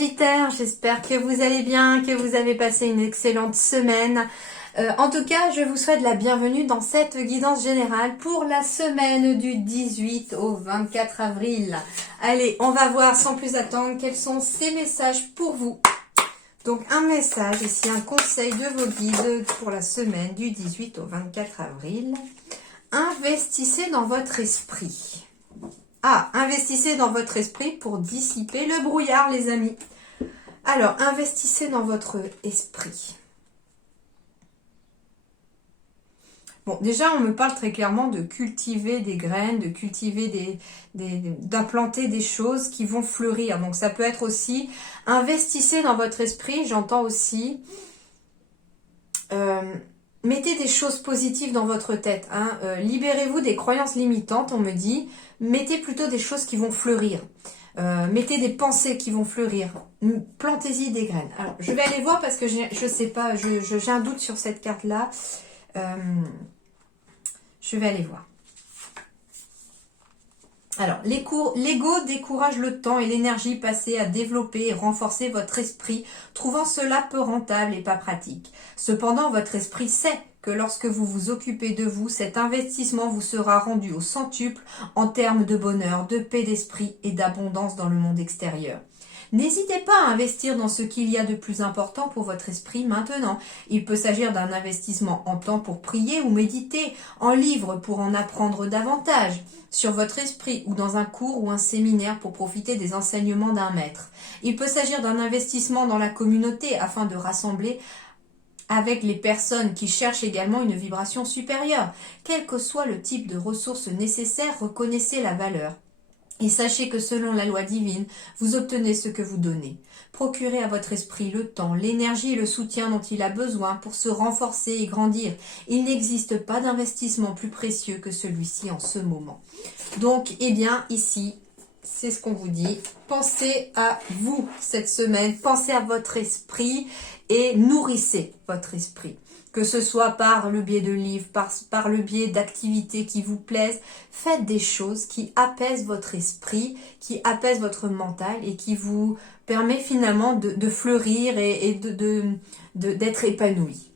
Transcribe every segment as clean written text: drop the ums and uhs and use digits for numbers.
Sagittaire, j'espère que vous allez bien, que vous avez passé une excellente semaine. En tout cas, je vous souhaite la bienvenue dans cette guidance générale pour la semaine du 18 au 24 avril. Allez, on va voir sans plus attendre quels sont ces messages pour vous. Donc un message, ici un conseil de vos guides pour la semaine du 18 au 24 avril. Investissez dans votre esprit. Ah, investissez dans votre esprit pour dissiper le brouillard, les amis. Alors, investissez dans votre esprit. Bon, déjà, on me parle très clairement de cultiver des graines, de cultiver d'implanter des choses qui vont fleurir. Donc, ça peut être aussi, investissez dans votre esprit, j'entends aussi... mettez des choses positives dans votre tête. Hein. Libérez-vous des croyances limitantes, on me dit. Mettez plutôt des choses qui vont fleurir. Mettez des pensées qui vont fleurir. Plantez-y des graines. Alors, je vais aller voir parce que je sais pas, j'ai un doute sur cette carte-là. Je vais aller voir. Alors, l'ego décourage le temps et l'énergie passée à développer et renforcer votre esprit, trouvant cela peu rentable et pas pratique. Cependant, votre esprit sait que lorsque vous vous occupez de vous, cet investissement vous sera rendu au centuple en termes de bonheur, de paix d'esprit et d'abondance dans le monde extérieur. N'hésitez pas à investir dans ce qu'il y a de plus important pour votre esprit maintenant. Il peut s'agir d'un investissement en temps pour prier ou méditer, en livres pour en apprendre davantage sur votre esprit ou dans un cours ou un séminaire pour profiter des enseignements d'un maître. Il peut s'agir d'un investissement dans la communauté afin de rassembler avec les personnes qui cherchent également une vibration supérieure. Quel que soit le type de ressources nécessaires, reconnaissez la valeur. Et sachez que selon la loi divine, vous obtenez ce que vous donnez. Procurez à votre esprit le temps, l'énergie et le soutien dont il a besoin pour se renforcer et grandir. Il n'existe pas d'investissement plus précieux que celui-ci en ce moment. Donc, eh bien, ici, c'est ce qu'on vous dit. Pensez à vous cette semaine, pensez à votre esprit et nourrissez votre esprit. Que ce soit par le biais de livres, par le biais d'activités qui vous plaisent, faites des choses qui apaisent votre esprit, qui apaisent votre mental et qui vous permet finalement de fleurir et d'être épanoui.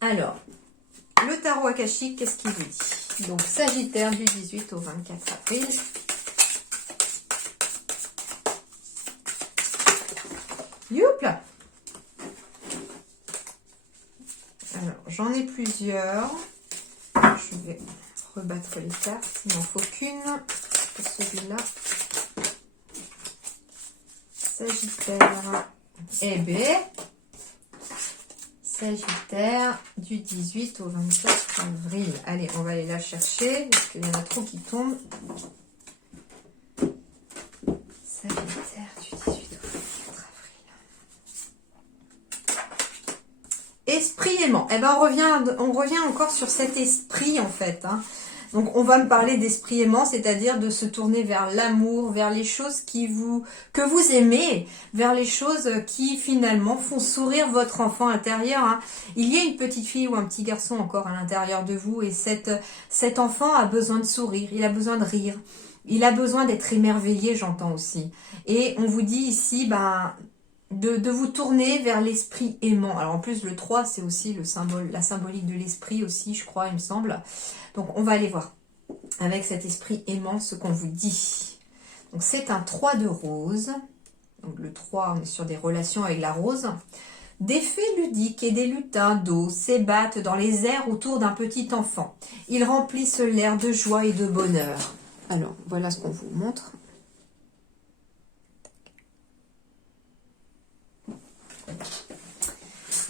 Alors, le tarot akashique, qu'est-ce qu'il vous dit? Donc, Sagittaire du 18 au 24 avril. Youpla! Alors, j'en ai plusieurs. Je vais rebattre les cartes. Il n'en faut qu'une pour celui-là. Sagittaire. Eh bien, Sagittaire du 18 au 24 avril. Allez, on va aller la chercher parce qu'il y en a trop qui tombent. Sagittaire du 18 au 24 avril. Esprit aimant. Eh ben, on revient encore sur cet esprit en fait. Hein. Donc, on va me parler d'esprit aimant, c'est-à-dire de se tourner vers l'amour, vers les choses que vous aimez, vers les choses qui finalement font sourire votre enfant intérieur. Hein. Il y a une petite fille ou un petit garçon encore à l'intérieur de vous et cet enfant a besoin de sourire, il a besoin de rire, il a besoin d'être émerveillé, j'entends aussi. Et on vous dit ici, de vous tourner vers l'esprit aimant. Alors en plus le 3 c'est aussi la symbolique de l'esprit aussi, je crois, il me semble. Donc on va aller voir avec cet esprit aimant ce qu'on vous dit. Donc c'est un 3 de rose. Donc le 3, on est sur des relations avec la rose. Des fées ludiques et des lutins d'eau s'ébattent dans les airs autour d'un petit enfant. Ils remplissent l'air de joie et de bonheur. Alors voilà ce qu'on vous montre.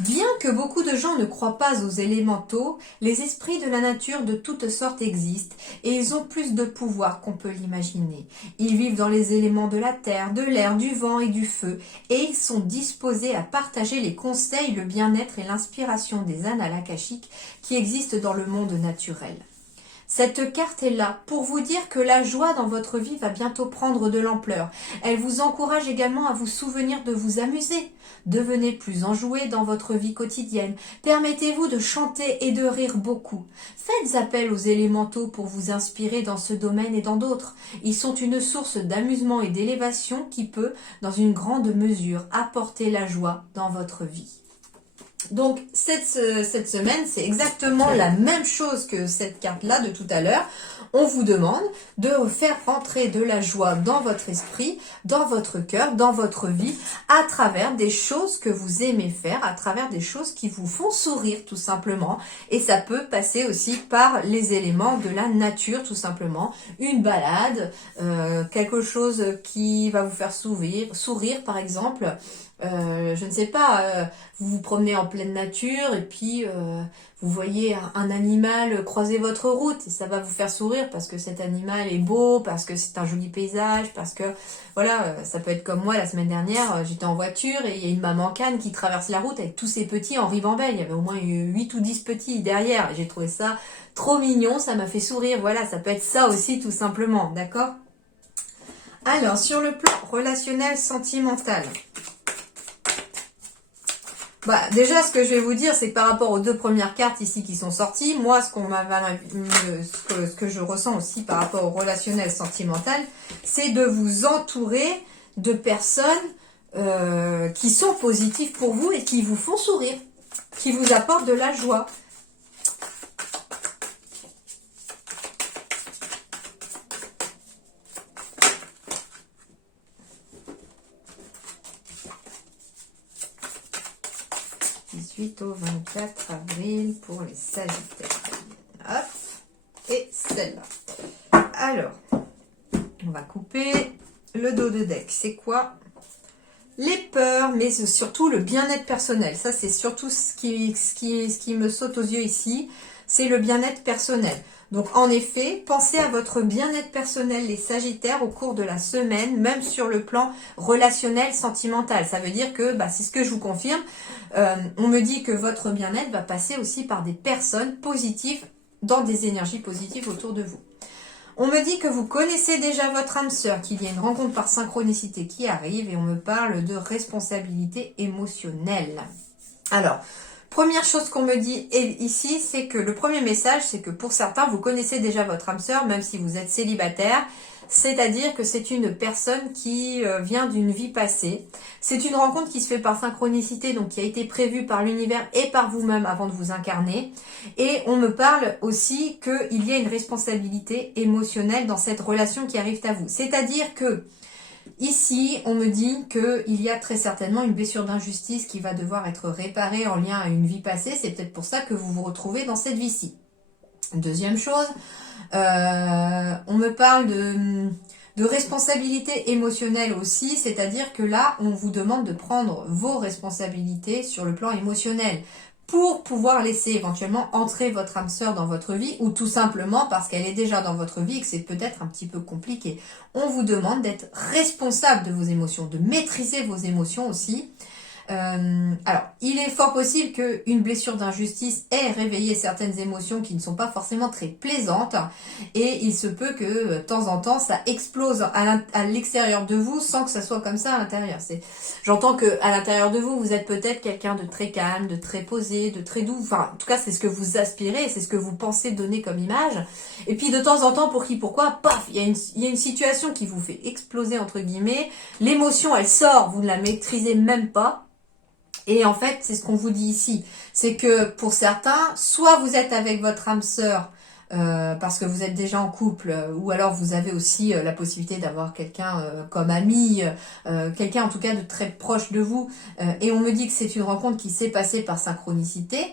Bien que beaucoup de gens ne croient pas aux élémentaux, les esprits de la nature de toutes sortes existent et ils ont plus de pouvoir qu'on peut l'imaginer. Ils vivent dans les éléments de la terre, de l'air, du vent et du feu et ils sont disposés à partager les conseils, le bien-être et l'inspiration des annales akashiques qui existent dans le monde naturel. Cette carte est là pour vous dire que la joie dans votre vie va bientôt prendre de l'ampleur. Elle vous encourage également à vous souvenir de vous amuser. Devenez plus enjoué dans votre vie quotidienne. Permettez-vous de chanter et de rire beaucoup. Faites appel aux élémentaux pour vous inspirer dans ce domaine et dans d'autres. Ils sont une source d'amusement et d'élévation qui peut, dans une grande mesure, apporter la joie dans votre vie. Donc cette semaine, c'est exactement la même chose que cette carte-là de tout à l'heure. On vous demande de faire rentrer de la joie dans votre esprit, dans votre cœur, dans votre vie, à travers des choses que vous aimez faire, à travers des choses qui vous font sourire tout simplement. Et ça peut passer aussi par les éléments de la nature tout simplement. Une balade, quelque chose qui va vous faire sourire par exemple. Je ne sais pas, vous vous promenez en pleine nature et puis vous voyez un animal croiser votre route et ça va vous faire sourire parce que cet animal est beau, parce que c'est un joli paysage, parce que voilà, ça peut être comme moi la semaine dernière, j'étais en voiture et il y a une maman canne qui traverse la route avec tous ses petits en ribambelle, il y avait au moins 8 ou 10 petits derrière, j'ai trouvé ça trop mignon, ça m'a fait sourire, voilà, ça peut être ça aussi tout simplement, d'accord? Alors, sur le plan relationnel sentimental, déjà, ce que je vais vous dire, c'est que par rapport aux deux premières cartes ici qui sont sorties, moi, ce que je ressens aussi par rapport au relationnel sentimental, c'est de vous entourer de personnes qui sont positives pour vous et qui vous font sourire, qui vous apportent de la joie. Au 24 avril pour les Sagittaires. Hop, et celle-là. Alors, on va couper le dos de deck. C'est quoi? Les peurs, mais surtout le bien-être personnel. Ça, c'est surtout ce qui me saute aux yeux ici. C'est le bien-être personnel. Donc, en effet, pensez à votre bien-être personnel, les Sagittaires, au cours de la semaine, même sur le plan relationnel, sentimental. Ça veut dire que, c'est ce que je vous confirme, on me dit que votre bien-être va passer aussi par des personnes positives, dans des énergies positives autour de vous. On me dit que vous connaissez déjà votre âme sœur, qu'il y a une rencontre par synchronicité qui arrive, et on me parle de responsabilité émotionnelle. Alors, première chose qu'on me dit ici, c'est que le premier message, c'est que pour certains, vous connaissez déjà votre âme sœur, même si vous êtes célibataire. C'est-à-dire que c'est une personne qui vient d'une vie passée. C'est une rencontre qui se fait par synchronicité, donc qui a été prévue par l'univers et par vous-même avant de vous incarner. Et on me parle aussi qu'il y a une responsabilité émotionnelle dans cette relation qui arrive à vous. C'est-à-dire que ici, on me dit qu'il y a très certainement une blessure d'injustice qui va devoir être réparée en lien à une vie passée. C'est peut-être pour ça que vous vous retrouvez dans cette vie-ci. Deuxième chose, on me parle de responsabilité émotionnelle aussi, c'est-à-dire que là, on vous demande de prendre vos responsabilités sur le plan émotionnel pour pouvoir laisser éventuellement entrer votre âme sœur dans votre vie ou tout simplement parce qu'elle est déjà dans votre vie et que c'est peut-être un petit peu compliqué. On vous demande d'être responsable de vos émotions, de maîtriser vos émotions aussi. Alors, il est fort possible qu'une blessure d'injustice ait réveillé certaines émotions qui ne sont pas forcément très plaisantes et il se peut que de temps en temps ça explose à l'extérieur de vous sans que ça soit comme ça à l'intérieur. J'entends que à l'intérieur de vous, vous êtes peut-être quelqu'un de très calme, de très posé, de très doux. Enfin, en tout cas, c'est ce que vous aspirez, c'est ce que vous pensez donner comme image. Et puis de temps en temps, pourquoi, paf, il y a une situation qui vous fait exploser entre guillemets. L'émotion, elle sort, vous ne la maîtrisez même pas. Et en fait, c'est ce qu'on vous dit ici. C'est que pour certains, soit vous êtes avec votre âme sœur parce que vous êtes déjà en couple, ou alors vous avez aussi la possibilité d'avoir quelqu'un comme ami, quelqu'un en tout cas de très proche de vous. Et on me dit que c'est une rencontre qui s'est passée par synchronicité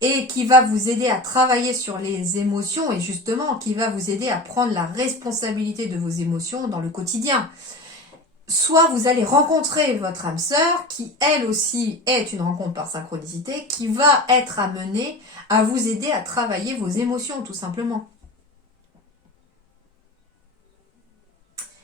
et qui va vous aider à travailler sur les émotions et justement qui va vous aider à prendre la responsabilité de vos émotions dans le quotidien. Soit vous allez rencontrer votre âme sœur, qui elle aussi est une rencontre par synchronicité, qui va être amenée à vous aider à travailler vos émotions, tout simplement.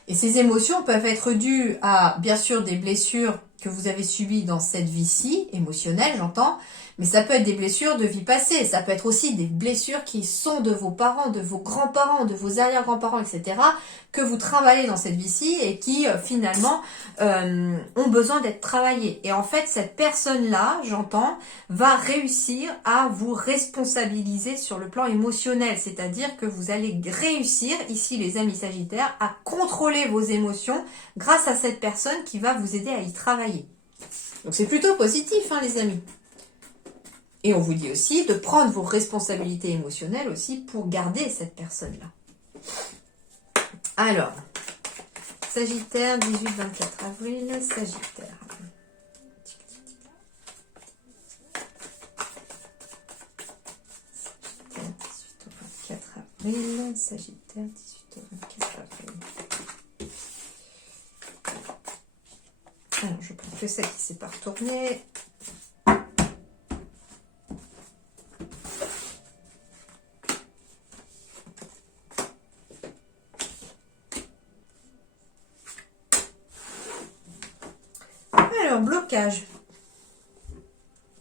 Et ces émotions peuvent être dues à, bien sûr, des blessures que vous avez subies dans cette vie-ci, émotionnelle, j'entends, Mais ça peut être des blessures de vie passée, ça peut être aussi des blessures qui sont de vos parents, de vos grands-parents, de vos arrière-grands-parents, etc., que vous travaillez dans cette vie-ci et qui finalement ont besoin d'être travaillées. Et en fait, cette personne-là, j'entends, va réussir à vous responsabiliser sur le plan émotionnel, c'est-à-dire que vous allez réussir, ici les amis Sagittaires, à contrôler vos émotions grâce à cette personne qui va vous aider à y travailler. Donc c'est plutôt positif, hein, les amis. Et on vous dit aussi de prendre vos responsabilités émotionnelles aussi pour garder cette personne-là. Alors, Sagittaire, 18-24 avril, Sagittaire. Sagittaire, 18 au 24 avril. Alors, je prends que ça qui ne s'est pas retourné. Alors, blocage.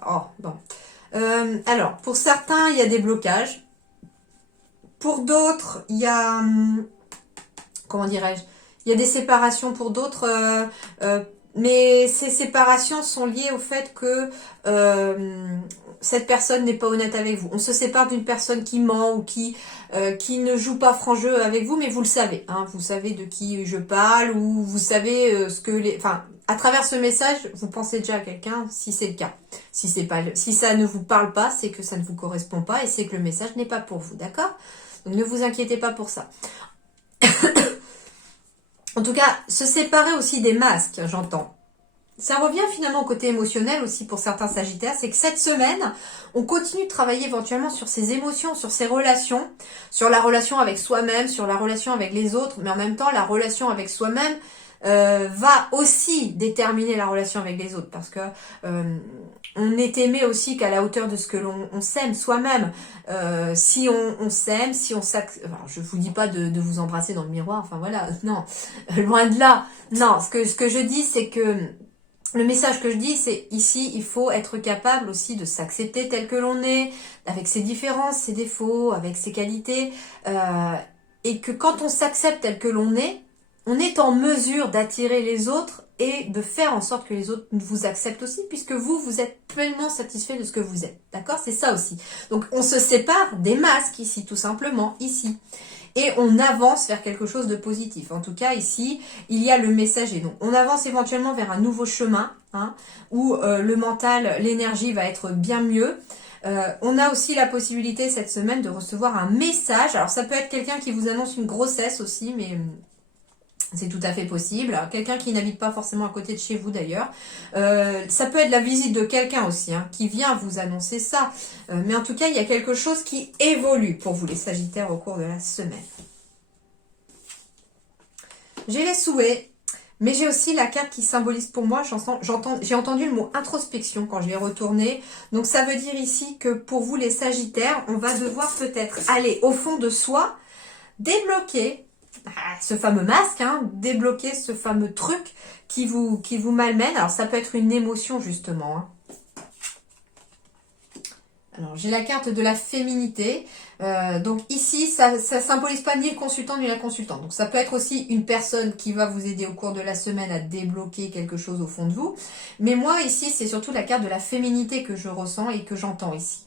Oh, bon. Alors, pour certains, il y a des blocages. Pour d'autres, il y a, comment dirais-je, il y a des séparations pour d'autres, mais ces séparations sont liées au fait que cette personne n'est pas honnête avec vous. On se sépare d'une personne qui ment ou qui ne joue pas franc jeu avec vous, mais vous le savez. Hein, vous savez de qui je parle ou vous savez ce que les... Enfin, à travers ce message, vous pensez déjà à quelqu'un si c'est le cas. Si ça ne vous parle pas, c'est que ça ne vous correspond pas et c'est que le message n'est pas pour vous, d'accord ? Donc ne vous inquiétez pas pour ça. En tout cas, se séparer aussi des masques, j'entends. Ça revient finalement au côté émotionnel aussi pour certains Sagittaires, c'est que cette semaine, on continue de travailler éventuellement sur ses émotions, sur ses relations, sur la relation avec soi-même, sur la relation avec les autres, mais en même temps, la relation avec soi-même va aussi déterminer la relation avec les autres, parce que on est aimé aussi qu'à la hauteur de ce que l'on s'aime soi-même. Si on s'aime, si on s'accepte, enfin, je vous dis pas de vous embrasser dans le miroir, enfin voilà, non, loin de là. Non, ce que je dis, c'est que le message que je dis, c'est ici, il faut être capable aussi de s'accepter tel que l'on est, avec ses différences, ses défauts, avec ses qualités, et que quand on s'accepte tel que l'on est en mesure d'attirer les autres et de faire en sorte que les autres vous acceptent aussi, puisque vous êtes pleinement satisfait de ce que vous êtes. D'accord ? C'est ça aussi. Donc, on se sépare des masques ici, tout simplement, ici. Et on avance vers quelque chose de positif. En tout cas, ici, il y a le messager. Donc, on avance éventuellement vers un nouveau chemin, hein, où le mental, l'énergie va être bien mieux. On a aussi la possibilité cette semaine de recevoir un message. Alors, ça peut être quelqu'un qui vous annonce une grossesse aussi, mais... c'est tout à fait possible. Quelqu'un qui n'habite pas forcément à côté de chez vous d'ailleurs. Ça peut être la visite de quelqu'un aussi, hein, qui vient vous annoncer ça. Mais en tout cas, il y a quelque chose qui évolue pour vous les Sagittaires au cours de la semaine. J'ai les souhaits, mais j'ai aussi la carte qui symbolise pour moi, j'ai entendu le mot introspection quand je l'ai retourné. Donc ça veut dire ici que pour vous les Sagittaires, on va devoir peut-être aller au fond de soi, débloquer ce fameux masque, hein, débloquer ce fameux truc qui vous malmène. Alors ça peut être une émotion justement. Hein. Alors j'ai la carte de la féminité. Donc ici, ça symbolise pas ni le consultant ni la consultante. Donc ça peut être aussi une personne qui va vous aider au cours de la semaine à débloquer quelque chose au fond de vous. Mais moi ici, c'est surtout la carte de la féminité que je ressens et que j'entends ici.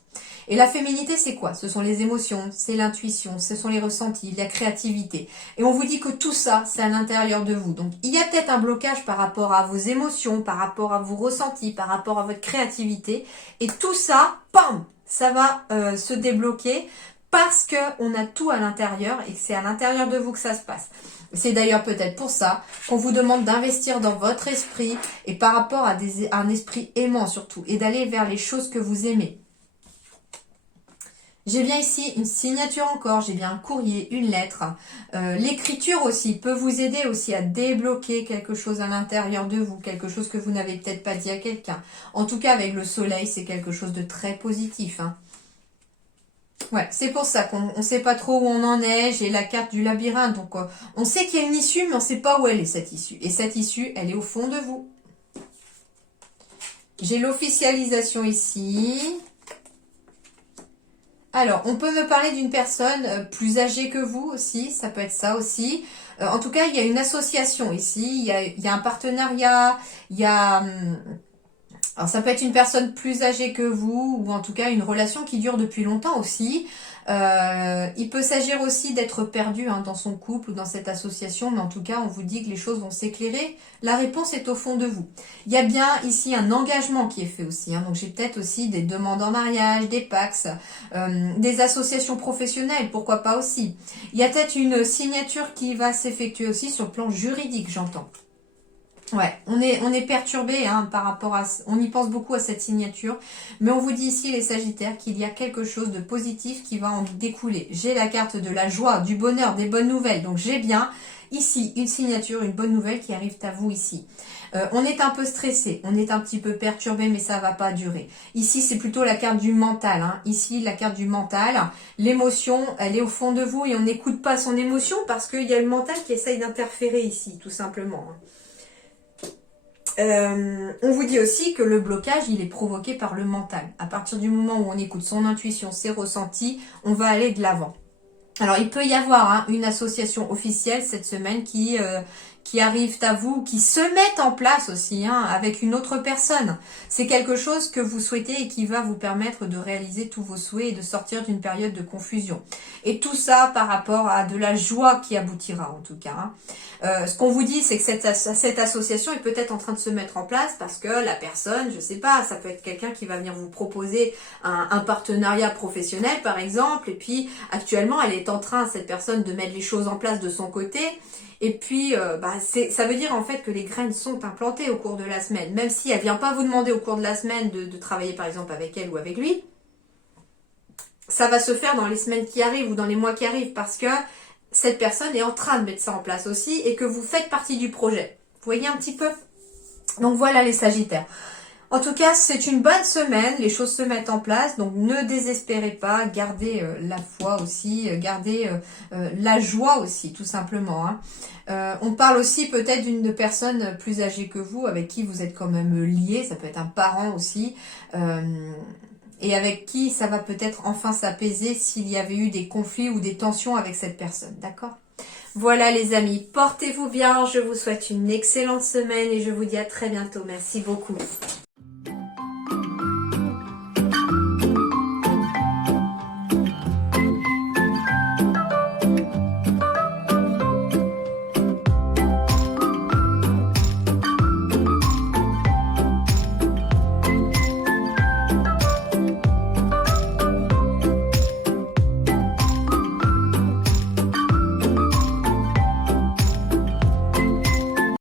Et la féminité, c'est quoi? Ce sont les émotions, c'est l'intuition, ce sont les ressentis, la créativité. Et on vous dit que tout ça, c'est à l'intérieur de vous. Donc, il y a peut-être un blocage par rapport à vos émotions, par rapport à vos ressentis, par rapport à votre créativité. Et tout ça, pam, ça va se débloquer parce qu'on a tout à l'intérieur et que c'est à l'intérieur de vous que ça se passe. C'est d'ailleurs peut-être pour ça qu'on vous demande d'investir dans votre esprit et par rapport à un esprit aimant surtout et d'aller vers les choses que vous aimez. J'ai bien ici une signature encore, j'ai bien un courrier, une lettre. L'écriture aussi peut vous aider aussi à débloquer quelque chose à l'intérieur de vous, quelque chose que vous n'avez peut-être pas dit à quelqu'un. En tout cas, avec le soleil, c'est quelque chose de très positif. Hein. Ouais, c'est pour ça qu'on ne sait pas trop où on en est. J'ai la carte du labyrinthe, donc on sait qu'il y a une issue, mais on ne sait pas où elle est cette issue. Et cette issue, elle est au fond de vous. J'ai l'officialisation ici. Alors, on peut me parler d'une personne plus âgée que vous aussi, ça peut être ça aussi. En tout cas, il y a une association ici, il y a un partenariat, il y a... Alors, ça peut être une personne plus âgée que vous, ou en tout cas une relation qui dure depuis longtemps aussi. Il peut s'agir aussi d'être perdu dans son couple ou dans cette association, mais en tout cas, on vous dit que les choses vont s'éclairer. La réponse est au fond de vous. Il y a bien ici un engagement qui est fait aussi. Donc, j'ai peut-être aussi des demandes en mariage, des PACS, des associations professionnelles, pourquoi pas aussi. Il y a peut-être une signature qui va s'effectuer aussi sur le plan juridique, j'entends. Ouais, on est perturbé par rapport à... On y pense beaucoup à cette signature, mais on vous dit ici, les Sagittaires, qu'il y a quelque chose de positif qui va en découler. J'ai la carte de la joie, du bonheur, des bonnes nouvelles, donc j'ai bien ici une signature, une bonne nouvelle qui arrive à vous ici. On est un peu stressé, on est un petit peu perturbé, mais ça va pas durer. Ici, c'est plutôt la carte du mental. Ici, la carte du mental. L'émotion, elle est au fond de vous et on n'écoute pas son émotion parce qu'il y a le mental qui essaye d'interférer ici, tout simplement. On vous dit aussi que le blocage, il est provoqué par le mental. À partir du moment où on écoute son intuition, ses ressentis, on va aller de l'avant. Alors, il peut y avoir une association officielle cette semaine qui arrive à vous, qui se met en place aussi avec une autre personne. C'est quelque chose que vous souhaitez et qui va vous permettre de réaliser tous vos souhaits et de sortir d'une période de confusion. Et tout ça par rapport à de la joie qui aboutira en tout cas. Ce qu'on vous dit, c'est que cette association est peut-être en train de se mettre en place parce que la personne, je sais pas, ça peut être quelqu'un qui va venir vous proposer un partenariat professionnel par exemple, et puis actuellement elle est en train, cette personne, de mettre les choses en place de son côté, et puis ça veut dire en fait que les graines sont implantées au cours de la semaine, même si elle vient pas vous demander au cours de la semaine de travailler par exemple avec elle ou avec lui, ça va se faire dans les semaines qui arrivent ou dans les mois qui arrivent parce que cette personne est en train de mettre ça en place aussi et que vous faites partie du projet. Vous voyez un petit peu? Donc voilà les Sagittaires. En tout cas, c'est une bonne semaine, les choses se mettent en place, donc ne désespérez pas, gardez la foi aussi, gardez la joie aussi, tout simplement. On parle aussi peut-être d'une personne plus âgée que vous, avec qui vous êtes quand même lié, ça peut être un parent aussi, et avec qui ça va peut-être enfin s'apaiser s'il y avait eu des conflits ou des tensions avec cette personne, d'accord ? Voilà les amis, portez-vous bien, je vous souhaite une excellente semaine et je vous dis à très bientôt. Merci beaucoup.